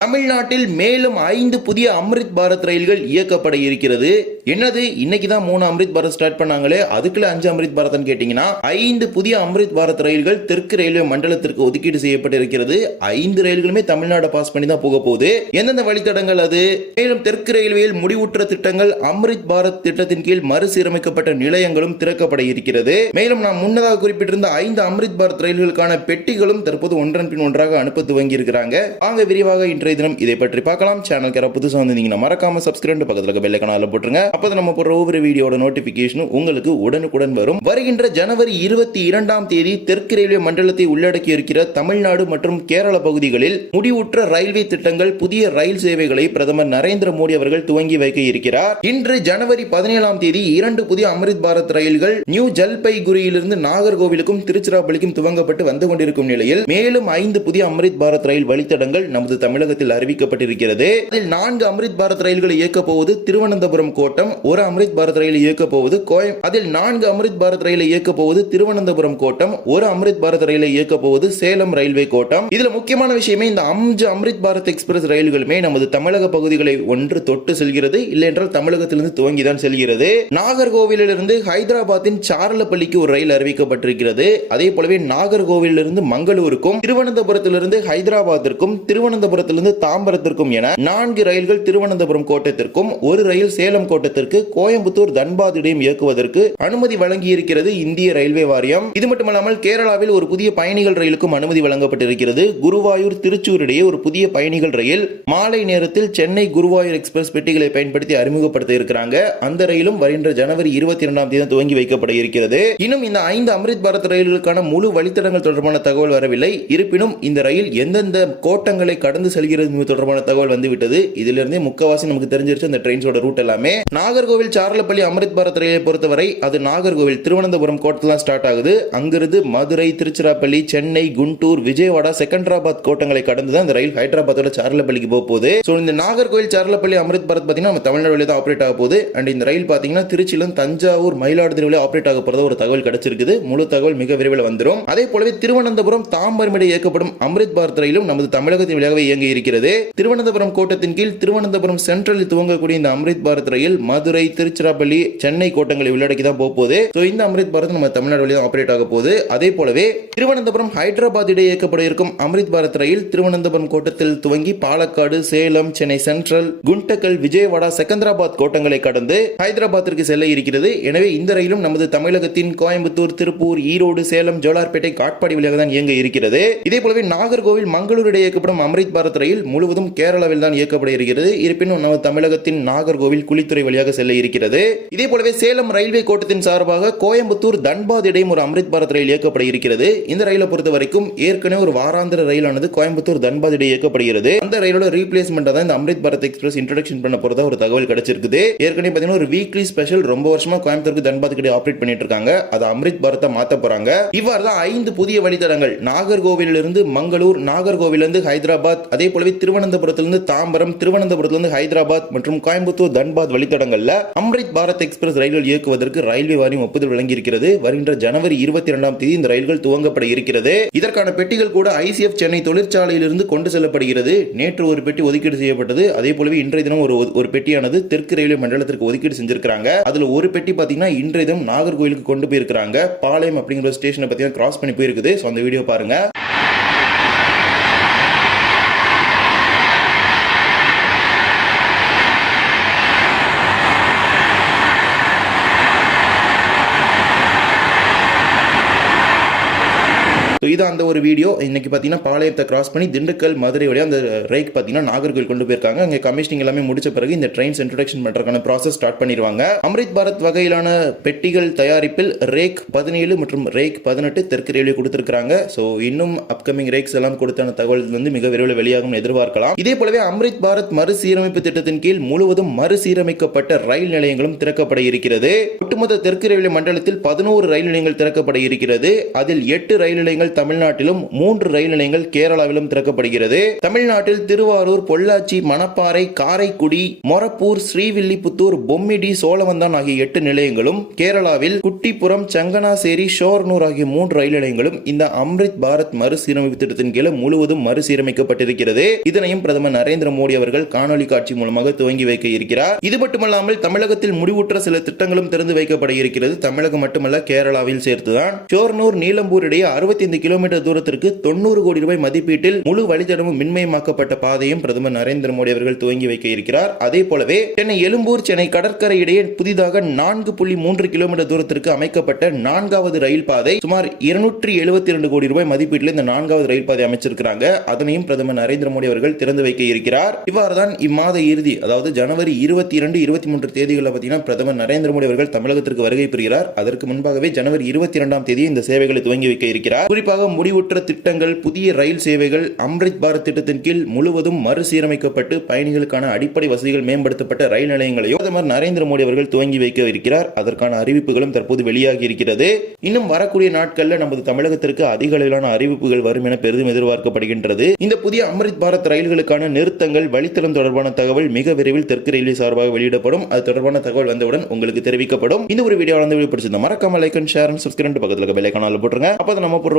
தமிழ்நாட்டில் மேலும் ஐந்து புதிய அம்ரித் பாரத் ரயில்கள் இயக்கப்பட இருக்கிறது. என்னது? இன்னைக்கு தான் மூணு அம்ரித் பாரத் ஸ்டார்ட் பண்ணாங்களே? அதுக்குள்ள அஞ்சு அம்ரித் பாரத்னு கேட்டீங்கன்னா ஐந்து புதிய அம்ரித் பாரத் ரயில்கள் தெற்கு ரயில்வே மண்டலத்திற்கு ஒதுக்கீடு செய்யப்பட்டிருக்கிறது ஐந்து ரயில்களுமே தமிழ்நாடு பாஸ் பண்ணி தான் போக போகுது. எந்தெந்த வழித்தடங்கள் அது? மேலும் தெற்கு ரயில்வேயில் முடிவுற்ற திட்டங்கள் அம்ரித் பாரத் திட்டத்தின் கீழ் மறுசீரமைக்கப்பட்ட நிலையங்களும் திறக்கப்பட இருக்கிறது. மேலும் நாம் முன்னதாக குறிப்பிட்டிருந்த ஐந்து அம்ரித் பாரத் ரயில்களுக்கான பெட்டிகளும் தற்போது ஒன்றன் பின் ஒன்றாக அனுப்ப துவங்கி இருக்கிறாங்க ஆக விரிவாக இன்று இன்றைய தினம் இதை பற்றி பார்க்கலாம். சேனல் யாராவது புதுசாக வந்திருந்தீங்கன்னா மறக்காம சப்ஸ்கிரைப் பக்கத்தில் பெல் ஐக்கான போட்டுருங்க. அப்போ நம்ம போடுற ஒவ்வொரு வீடியோட நோட்டிபிகேஷனும் உங்களுக்கு உடனுக்குடன் வரும். வருகின்ற ஜனவரி இருபத்தி இரண்டாம் தேதி தெற்கு ரயில்வே மண்டலத்தை உள்ளடக்கி இருக்கிற தமிழ்நாடு மற்றும் கேரள பகுதிகளில் முடிவுற்ற ரயில்வே திட்டங்கள் புதிய ரயில் சேவைகளை பிரதமர் நரேந்திர மோடி அவர்கள் துவங்கி வைக்க இருக்கிறார். இன்று ஜனவரி பதினேழாம் தேதி இரண்டு புதிய அமிர்த் பாரத் ரயில்கள் நியூ ஜல்பைகுரியிலிருந்து நாகர்கோவிலுக்கும் திருச்சிராப்பள்ளிக்கும் துவங்கப்பட்டு வந்து கொண்டிருக்கும் நிலையில் மேலும் ஐந்து புதிய அமிர்த் பாரத் ரயில் வழித்தடங்கள் நமது தமிழக தமிழகத்தில் அறிவிக்கப்பட்டிருக்கிறது. அதில் நான்கு அமிர்த் பாரத் ரயில்களை இயக்கப் போவது திருவனந்தபுரம் கோட்டம் ஒரு அமிர்த் பாரத் ரயிலை இயக்கப் போவது கோயம் அதில் நான்கு அமிர்த் பாரத் ரயிலை இயக்கப் போவது திருவனந்தபுரம் கோட்டம் ஒரு அமிர்த் பாரத் ரயிலை இயக்கப் போவது சேலம் ரயில்வே கோட்டம். இதுல முக்கியமான விஷயமே இந்த அஞ்சு அமிர்த் பாரத் எக்ஸ்பிரஸ் ரயில்களுமே நமது தமிழக பகுதிகளை ஒன்று தொட்டு செல்கிறது. இல்லை என்றால் தமிழகத்திலிருந்து துவங்கி தான் செல்கிறது. நாகர்கோவிலிருந்து ஹைதராபாத்தின் சாரலப்பள்ளிக்கு ஒரு ரயில் அறிவிக்கப்பட்டிருக்கிறது. அதே போலவே நாகர்கோவிலிருந்து மங்களூருக்கும் திருவனந்தபுரத்திலிருந்து ஹைதராபாத்திற்கும் திருவனந்தபுரத்திலிருந்து தாம்பரத்திற்கும் என நான்கு ரயில்கள் திருவனந்தபுரம் கோட்டத்திற்கும் ஒரு ரயில் சேலம் கோட்டத்திற்கு கோயம்புத்தூர் தன்பாத் இடையும் இயக்குவதற்கு அனுமதி வழங்கியிருக்கிறது இந்திய ரயில்வே வாரியம். இது மட்டுமல்லாமல் கேரளாவில் ஒரு புதிய பயணிகள் ரயிலுக்கும் அனுமதி வழங்கப்பட்டிருக்கிறது. குருவாயூர் திருச்சூர் இடையே ஒரு புதிய பயணிகள் ரயில் மாலை நேரத்தில் சென்னை குருவாயூர் எக்ஸ்பிரஸ் பெட்டிகளை பயன்படுத்தி அறிமுகப்படுத்த இருக்கிறாங்க அந்த ரயிலும் வருகின்ற ஜனவரி இருபத்தி இரண்டாம் தேதி துவங்கி வைக்கப்பட இருக்கிறது இன்னும் இந்த ஐந்து அமிர்த் பாரத் ரயில்களுக்கான முழு வழித்தடங்கள் தொடர்பான தகவல் வரவில்லை. இருப்பினும் இந்த ரயில் எந்தெந்த கோட்டங்களை கடந்து செல்கிறது என்பது தொடர்பான தகவல் வந்துவிட்டது. இதிலிருந்தே முக்கவாசி நமக்கு தெரிஞ்சிருச்சு அந்த ட்ரெயின்ஸோட ரூட் எல்லாமே. நாகர்கோவில் சாரலப்பள்ளி அமிர்த் பாரத் ரயிலை பொறுத்தவரை அது நாகர்கோவில் திருவனந்தபுரம் கோட்டத்தில் ஸ்டார்ட் ஆகுது. அங்கிருந்து மதுரை திருச்சிராப்பள்ளி சென்னை குண்டூர் விஜயவாடா செகண்டராபாத் கோட்டங்களை கடந்து தான் இந்த ரயில் ஹைதராபாத்தோட சாரலப்பள்ளிக்கு போக போகுது. ஸோ இந்த நாகர்கோவில் சாரலப்பள்ளி அமிர்த் பாரத் பார்த்தீங்கன்னா நம்ம தமிழ்நாடு வழியாக தான் ஆப்ரேட் ஆக போகுது. அண்ட் இந்த ரயில் பார்த்தீங்கன்னா திருச்சியிலும் தஞ்சாவூர் மயிலாடுதுறை வழியாக ஆப்ரேட் ஆக போகிறதா ஒரு தகவல் கிடைச்சிருக்குது. முழு தகவல் மிக விரைவில் வந்துடும் அதே போலவே திருவனந்தபுரம் தாம்பரம் இயக்கப்படும் அமிர்த் பாரத் ரயிலும் நமது தமிழகத்தின் வழியாகவே இயங்க இருக்கிறது திருவனந்தபுரம் கோட்டத்தின் கீழ் திருவனந்தபுரம் சென்ட்ரலில் துவங்கக்கூடிய இந்த அமிர்த் பாரத் ரயில் மதுரை திருச்சிராப்பள்ளி சென்னை கோட்டங்களை உள்ளடக்கி தான் போக போகுது. ஸோ இந்த அமிர்த் பாரத் நம்ம தமிழ்நாடு வழியாக ஆப்ரேட் ஆக போகுது. அதே போலவே திருவனந்தபுரம் ஹைதராபாத் இடையே இயக்கப்பட இருக்கும் அமிர்த் பாரத் ரயில் திருவனந்தபுரம் கோட்டத்தில் துவங்கி பாலக்காடு சேலம் சென்னை சென்ட்ரல் குண்டக்கல் விஜயவாடா செகந்திராபாத் கோட்டங்களை கடந்து ஹைதராபாத்திற்கு செல்ல இருக்கிறது. எனவே இந்த ரயிலும் நமது தமிழகத்தின் கோயம்புத்தூர் திருப்பூர் ஈரோடு சேலம் ஜோலார்பேட்டை காட்பாடி வழியாக தான் இயங்க இருக்கிறது. இதே போலவே நாகர்கோவில் மங்களூர் இடையே இயக்கப்படும் அமிர்த் பாரத் ரயில் முழுவதும் கேரளாவில் தான் இயக்கப்பட இருக்கிறது. இருப்பினும் நமது தமிழகத்தின் நாகர்கோவில் குளித்துறை வழியாக செல்ல இருக்கிறது. இதே போலவே சேலம் ரயில்வே கோட்டத்தின் சார்பாக கோயம்புத்தூர் தன்பாத் இடையும் ஒரு அம்ரித் பாரத் ரயில் இயக்கப்பட இருக்கிறது. இந்த ரயிலை பொறுத்த வரைக்கும் ஏற்கனவே ஒரு வாராந்திர ரயிலானது கோயம்புத்தூர் தன்பாத் இடையே இயக்கப்படுகிறது அந்த ரயிலோட ரீப்ளேஸ்மெண்ட் தான் இந்த அம்ரித் பாரத் எக்ஸ்பிரஸ் இன்ட்ரடக்ஷன் பண்ண போறதா ஒரு தகவல் கிடைச்சிருக்குது. ஏற்கனவே பார்த்தீங்கன்னா ஒரு வீக்லி ஸ்பெஷல் ரொம்ப வருஷமா கோயம்புத்தூருக்கு தன்பாத் இடையே ஆப்ரேட் பண்ணிட்டு இருக்காங்க. அது அம்ரித் பாரத்தை மாத்த போறாங்க. இவ்வாறு தான் ஐந்து புதிய வழித்தடங்கள் நாகர்கோவிலிருந்து மங்களூர் நாகர்கோவிலிருந்து ஹைதராபாத் அதே போல போலவே திருவனந்தபுரத்திலிருந்து தாம்பரம் திருவனந்தபுரத்திலிருந்து ஹைதராபாத் மற்றும் கோயம்புத்தூர் தன்பாத் வழித்தடங்கள்ல அம்ரித் பாரத் எக்ஸ்பிரஸ் ரயில்கள் இயக்குவதற்கு ரயில்வே வாரியம் ஒப்புதல் வழங்கியிருக்கிறது. வருகின்ற ஜனவரி இருபத்தி இரண்டாம் தேதி இந்த ரயில்கள் துவங்கப்பட இருக்கிறது. இதற்கான பெட்டிகள் கூட ஐசிஎஃப் சென்னை தொழிற்சாலையிலிருந்து கொண்டு செல்லப்படுகிறது. நேற்று ஒரு பெட்டி ஒதுக்கீடு செய்யப்பட்டது. அதே போலவே இன்றைய தினம் ஒரு ஒரு பெட்டியானது தெற்கு ரயில்வே மண்டலத்திற்கு ஒதுக்கீடு செஞ்சிருக்காங்க அதுல ஒரு பெட்டி பாத்தீங்கன்னா இன்றைய தினம் நாகர்கோயிலுக்கு கொண்டு போயிருக்காங்க பாளையம் அப்படிங்கிற ஸ்டேஷனை பார்த்தீங்கன்னா கிராஸ் பண்ணி போயிருக்குது. ஸோ அந்த வீடியோ பாருங்க. ஸோ இது அந்த ஒரு வீடியோ இன்றைக்கி பார்த்தீங்கன்னா பாளையத்தை கிராஸ் பண்ணி திண்டுக்கல் மதுரை வழியாக அந்த ரேக் பார்த்தீங்கன்னா நாகர்கோவில் கொண்டு போயிருக்காங்க. அங்கே கமிஷனிங் எல்லாமே முடிச்ச பிறகு இந்த ட்ரெயின்ஸ் இன்ட்ரடக்ஷன் பண்ணுறதுக்கான ப்ராசஸ் ஸ்டார்ட் பண்ணிடுவாங்க அம்ரித் பாரத் வகையிலான பெட்டிகள் தயாரிப்பில் ரேக் பதினேழு மற்றும் ரேக் பதினெட்டு தெற்கு ரயில்வே கொடுத்துருக்காங்க ஸோ இன்னும் அப்கமிங் ரேக்ஸ் எல்லாம் கொடுத்தான தகவல் வந்து மிக விரைவில் வெளியாகும் எதிர்பார்க்கலாம். இதே போலவே அம்ரித் பாரத் மறுசீரமைப்பு திட்டத்தின் கீழ் முழுவதும் மறுசீரமைக்கப்பட்ட ரயில் நிலையங்களும் திறக்கப்பட இருக்கிறது. ஒட்டுமொத்த தெற்கு ரயில்வே மண்டலத்தில் பதினோரு ரயில் நிலையங்கள் திறக்கப்பட இருக்கிறது. அதில் எட்டு ரயில் நிலையங்கள் தமிழ்நாட்டிலும் மூன்று ரயில் நிலையங்கள் கேரளாவிலும் திறக்கப்படுகிறது. தமிழ்நாட்டில் திருவாரூர் பொள்ளாச்சி மணப்பாறை காரைக்குடி மொரப்பூர் ஸ்ரீவில்லிபுத்தூர் பொம்மிடி சோழவந்தான் ஆகிய எட்டு நிலையங்களும் கேரளாவில் குட்டிப்புறம் சங்கனாசேரி ஷோர்னூர் ஆகிய மூன்று ரயில் நிலையங்களும் இந்த அம்ரித் பாரத் மறுசீரமைப்பு திட்டத்தின் கீழ் முழுவதும் மறுசீரமைக்கப்பட்டிருக்கிறது. இதனையும் பிரதமர் நரேந்திர மோடி அவர்கள் காணொலி காட்சி மூலமாக துவங்கி வைக்க இருக்கிறார். இது மட்டுமல்லாமல் தமிழகத்தில் முடிவுற்ற சில திட்டங்களும் திறந்து வைக்கப்பட இருக்கிறது. தமிழகம் மட்டுமல்ல கேரளாவில் சேர்த்துதான். ஷோர்னூர் நீலம்பூர் இடையே 65 கிலோமீட்டர் தூரத்திற்கு தொண்ணூறு கோடி ரூபாய் மதிப்பீட்டில் முழு வழித்தடமும் மின்மயமாக்கப்பட்ட பாதையும் பிரதமர் நரேந்திர மோடி அவர்கள் துவங்கி வைக்க இருக்கிறார். அதே போலவே சென்னை எழும்பூர் சென்னை கடற்கரை இடையே புதிதாக நான்கு புள்ளி மூன்று கிலோமீட்டர் தூரத்திற்கு அமைக்கப்பட்ட நான்காவது ரயில் பாதை சுமார் இருநூற்றி எழுபத்தி இரண்டு கோடி ரூபாய் மதிப்பீட்டில் இந்த நான்காவது ரயில் பாதை அமைச்சிருக்கிறாங்க. அதனையும் பிரதமர் நரேந்திர மோடி அவர்கள் திறந்து வைக்க இருக்கிறார். இவ்வாறுதான் இம்மாத இறுதி அதாவது ஜனவரி இருபத்தி இரண்டு இருபத்தி மூன்று தேதிகளில் பார்த்தீங்கன்னா பிரதமர் நரேந்திர மோடி அவர்கள் தமிழகத்திற்கு வருகை புரிகிறார். அதற்கு முன்பாகவே ஜனவரி இருபத்தி இரண்டாம் தேதி இந்த சேவைகளை துவங்கி வைக்க இருக்கிறார். குறிப்பாக முடிவுற்ற திட்டங்கள் புதிய ரயில் சேவைகள் அம்ரித் பாரத் திட்டத்தின் கீழ் முழுவதும் மறுசீரமைக்கப்பட்டு பயணிகளுக்கான அடிப்படை வசதிகள் மேம்படுத்தப்பட்ட ரயில் நிலையங்களையும் பிரதமர் நரேந்திர மோடி அவர்கள் துவங்கி வைக்க இருக்கிறார். அதற்கான அறிவிப்புகளும் தற்போது வெளியாகி இருக்கிறது. இன்னும் வரக்கூடிய நாட்களில் நமது தமிழகத்திற்கு அதிக அளவிலான அறிவிப்புகள் வரும் என பெரிதும் எதிர்பார்க்கப்படுகின்றது. இந்த புதிய அம்ரித் பாரத் ரயில்களுக்கான நிறுத்தங்கள் வழித்தடம் தொடர்பான தகவல் மிக விரைவில் தெற்கு ரயில்வே சார்பாக வெளியிடப்படும். அது தொடர்பான தகவல் வந்தவுடன் உங்களுக்கு தெரிவிக்கப்படும். இந்த ஒரு வீடியோ வந்து வீடியோ மறக்காம லைக் அண்ட் ஷேர் சப்ஸ்கிரைப் பக்கத்தில் இருக்க போட்டுருங்க. அப்போ நம்ம போடுற